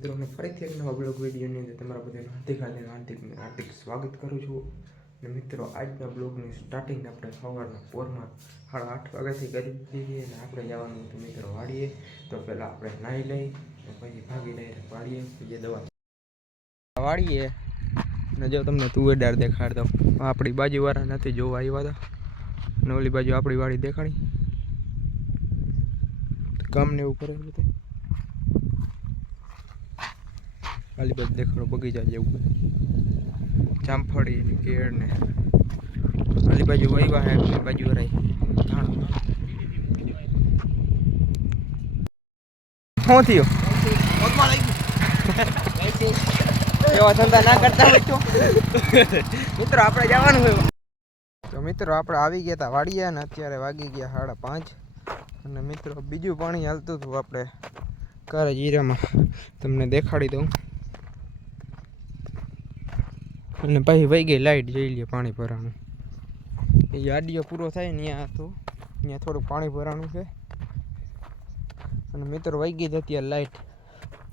મિત્રોને ફરીથી એક નવા બ્લોગ વિડીયોની અંદર તમારા બધાનું હાર્દિક સ્વાગત કરું છું. અને મિત્રો આજના બ્લોગની સ્ટાર્ટિંગ આપણે સવારના પોરમાં 8:30 વાગ્યાથી કરી દીધી અને આપણે જવાનું હતું મિત્રો વાડીએ. તો પહેલાં આપણે નાહી લઈ અને પછી ભાગી ડાયરેક્ટ વાડીએ જે દવા વાડીએ. અને જો તમને તુવેરદાર દેખાડતો આપણી બાજુવાળા નથી જોવા આવ્યા હતા અને ઓલી બાજુ આપણી વાડી દેખાડી કામને એવું કરે બધું. આલી બાજુ દેખાડો બગીચા જેવું જામફળી ને કેળ ને આલી બાજુ વહીવા હે બાજુ વરાય શું થયું એવા ધંધા ના કરતા હોય તો મિત્રો આપણે જવાનું હોય. તો મિત્રો આપણે આવી ગયા હતા વાડીએ ને અત્યારે વાગી ગયા 5:30 અને મિત્રો બીજું પાણી હાલતું હતું આપણે કરે જીરામાં તમને દેખાડી દઉં. અને પછી વહી ગઈ લાઈટ જઈ લે પાણી ભરાવાનું એ આડિયો પૂરો થાય ને ત્યાં હતું ત્યાં થોડુંક પાણી ભરાવાનું છે. અને મિત્રો વહી ગઈ અત્યારે લાઈટ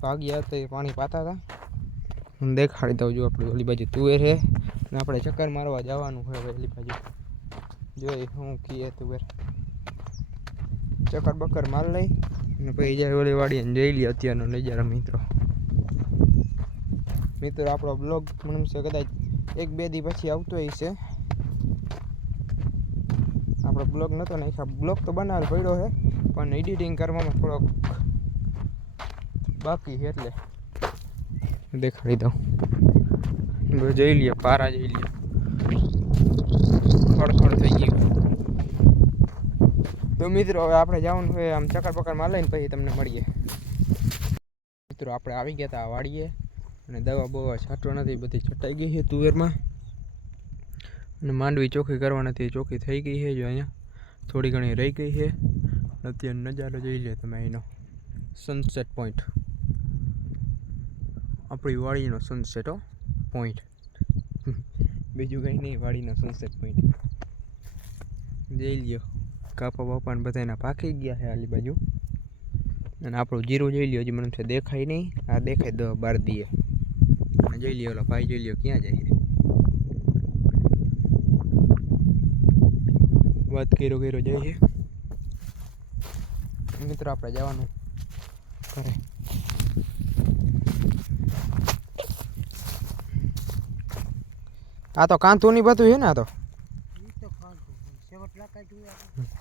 ભાગ્યા હતા એ પાણી પાતા હતા હું દેખાડી દઉં. જો આપણે ઓલી બાજુ તુવેર છે ને આપણે ચક્કર મારવા જવાનું હોય ઓલી બાજુ જોઈ હું કીએ તુવેર ચક્કર બક્કર માર લઈ અને પછી જાય ઓલી વાડી જઈ લઈએ અત્યારનો નજારો. મિત્રો આપણો બ્લોગ મને છે કદાચ 1-2 દી પછી આવતો હશે. આપણો બ્લોગ નહોતો નાખ્યો, બ્લોગ તો બનાવેલ પડ્યો છે પણ એડિટિંગ કરવામાં થોડોક બાકી છે એટલે દેખાડી દઉં. જઈ લઈએ પારા જઈ લઈએ ખડખડ થઈ ગયું. તો મિત્રો હવે આપણે જવાનું હોય આમ ચક્કર પક્કર માર લઈને પછી તમને મળીએ. મિત્રો આપણે આવી ગયા હતા વાડીએ અને દવા બવા છાંટવા નથી બધી છટાઈ ગઈ છે તુવેરમાં અને માંડવી ચોખ્ખી કરવા નથી ચોખ્ખી થઈ ગઈ છે. જો અહીંયા થોડી ઘણી રહી ગઈ છે. અત્યારે નજારો જોઈ લે તમે અહીંનો સનસેટ પોઈન્ટ આપણી વાડીનો સનસેટ પોઈન્ટ બીજું કંઈ નહીં વાડીનો સનસેટ પોઈન્ટ જોઈ લ્યો. કાપા બાપાને બધાના પાકી ગયા છે આલી બાજુ અને આપણું જીરું જોઈ લ્યો હજી મને છે દેખાય નહીં. આ દેખાય 10-12 દીએ અને જોઈ લ્યો ઓલા ભાઈ જોઈ લ્યો ક્યાં જાય વાત કર્યો જાય છે. મિત્રો આપણે જવાનું કરે આ તો કાંતું ની બધું છે ને આ તો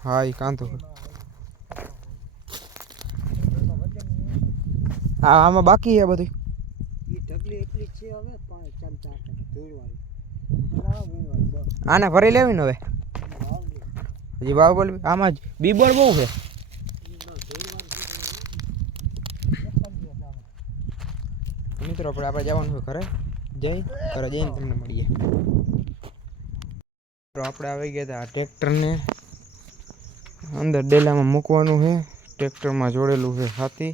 હા એ કાંતું હા આમાં બાકી છે બધી આને ભરી લેવી ને હવે હજી વાવ બોલ આમાં જ બીબોળ બહુ છે. મિત્રો આપણે જવાનું હોય ઘરે જઈને તમને મળીએ. તો આપણે આવી ગયા હતા આ ટ્રેક્ટરને અંદર ડેલામાં મૂકવાનું છે. ટ્રેક્ટરમાં જોડેલું છે હાથી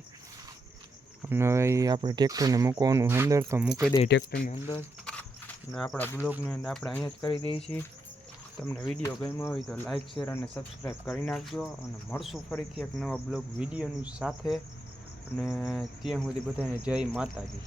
અને હવે એ આપણે ટ્રેક્ટરને મૂકવાનું છે અંદર તો મૂકી દઈએ ટ્રેક્ટરની અંદર અને આપણા બ્લોગને આપણે અહીંયા જ કરી દઈએ છીએ. તમને વિડીયો ગમ્યો હોય તો લાઇક શેર અને સબસ્ક્રાઈબ કરી નાખજો અને મળશું ફરીથી એક નવા બ્લોગ વિડીયોની સાથે અને ત્યાં સુધી બધાને જય માતાજી.